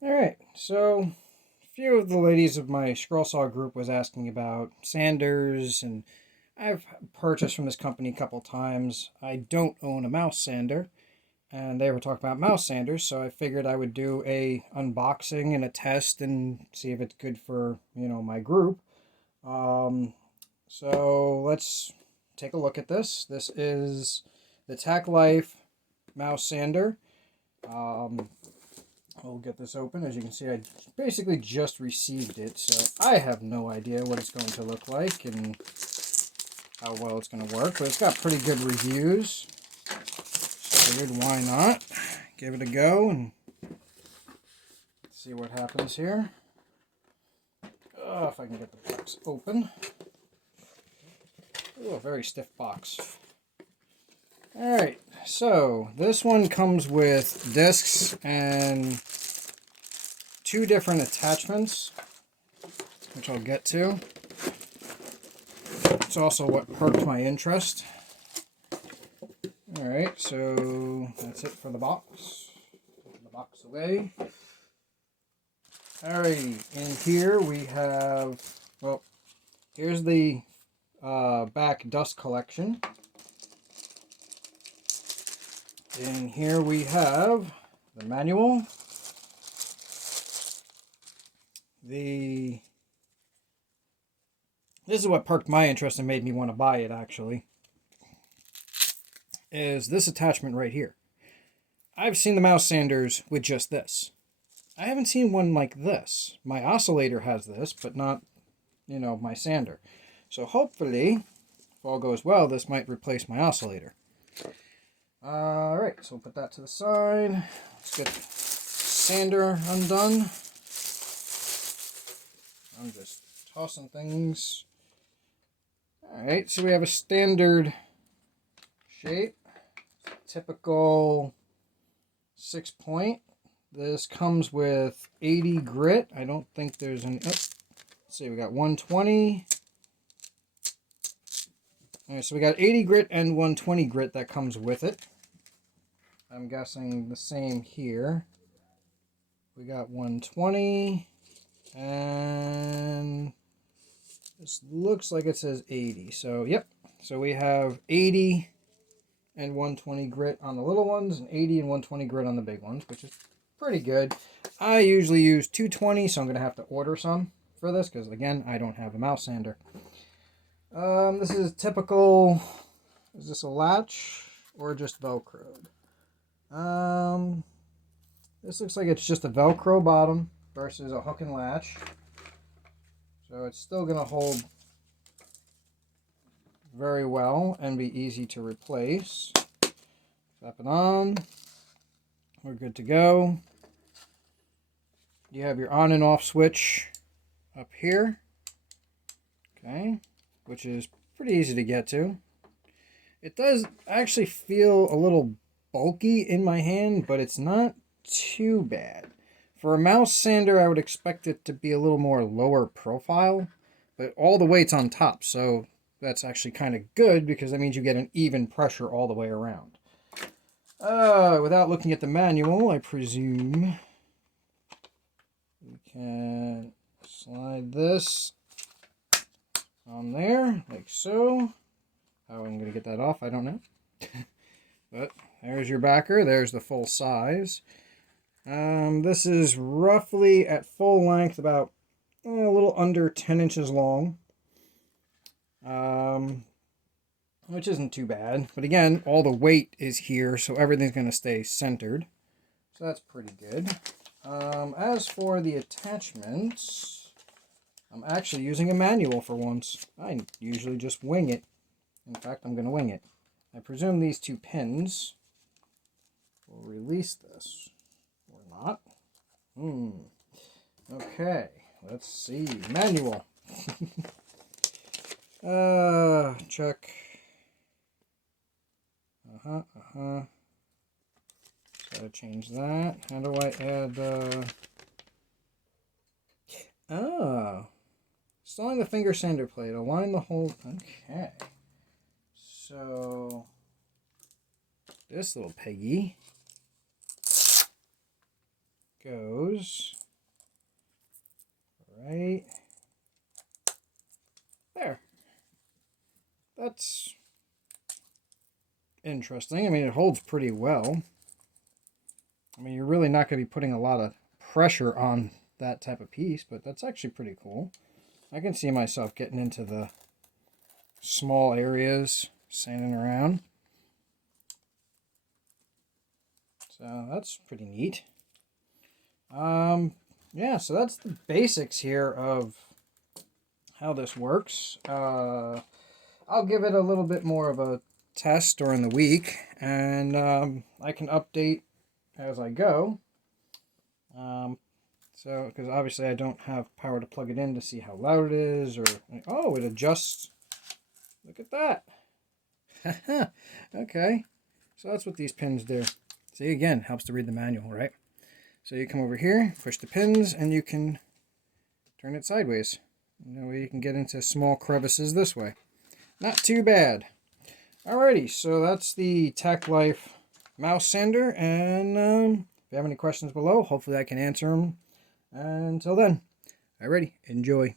Alright, so a few of the ladies of my scroll saw group was asking about sanders, and I've purchased from this company a couple times. I don't own a mouse sander, and they were talking about mouse sanders, so I figured I would do a unboxing and a test and see if it's good for, my group. Um, so let's take a look at this. This is the Tacklife Mouse Sander. I'll get this open. As you can see, I basically just received it, so I have no idea what it's going to look like and how well it's going to work, but it's got pretty good reviews. So figured, why not? Give it a go and see what happens here. If I can get the box open. Ooh, a very stiff box. Alright, so this one comes with discs and two different attachments, which I'll get to. It's also what perked my interest. Alright, so that's it for the box. Put the box away. Alrighty, in here we have, well, here's the back dust collection. In here we have the manual, this is what perked my interest and made me want to buy it, actually, is this attachment right here. I've seen the mouse sanders with just this. I haven't seen one like this. My oscillator has this, but not, my sander. So hopefully, if all goes well, this might replace my oscillator. Alright, so we'll put that to the side. Let's get the sander undone. I'm just tossing things. Alright, so we have a standard shape. Typical 6-point. This comes with 80 grit. I don't think there's any... let's see, we got 120. Alright, so we got 80 grit and 120 grit that comes with it. I'm guessing the same here. We got 120, and this looks like it says 80. So, yep. So we have 80 and 120 grit on the little ones, and 80 and 120 grit on the big ones, which is pretty good. I usually use 220, so I'm going to have to order some for this, because, again, I don't have a mouse sander. This is typical. Is this a latch or just Velcroed? This looks like it's just a Velcro bottom versus a hook and latch. So it's still going to hold very well and be easy to replace. Slap it on. We're good to go. You have your on and off switch up here. Okay. Which is pretty easy to get to. It does actually feel a little bulky in my hand, but it's not too bad. For a mouse sander, I would expect it to be a little more lower profile, but all the weight's on top, so that's actually kind of good because that means you get an even pressure all the way around. Without looking at the manual, I presume we can slide this on there, like so. How I'm going to get that off, I don't know. But there's your backer. There's the full size. This is roughly at full length about a little under 10 inches long. Which isn't too bad. But again, all the weight is here, so everything's going to stay centered. So that's pretty good. As for the attachments, I'm actually using a manual for once. I usually just wing it. In fact, I'm going to wing it. I presume these two pins will release this. Or not. Okay, let's see. Manual. Check. Gotta change that. How do I add, installing the finger sander plate. Align the whole... Okay. So, this little piggy goes right there. That's interesting. I mean, it holds pretty well. I mean, you're really not going to be putting a lot of pressure on that type of piece, but that's actually pretty cool. I can see myself getting into the small areas, sanding around. So that's pretty neat. Yeah, so that's the basics here of how this works. I'll give it a little bit more of a test during the week, and I can update as I go. So, because obviously I don't have power to plug it in to see how loud it is, or, oh, it adjusts. Look at that. Okay, so that's what these pins do. See, again, helps to read the manual, right? So you come over here, push the pins, and you can turn it sideways. That way you can get into small crevices this way. Not too bad. Alrighty, so that's the Tacklife Mouse sander, and if you have any questions below, hopefully I can answer them. And until then, alrighty, enjoy.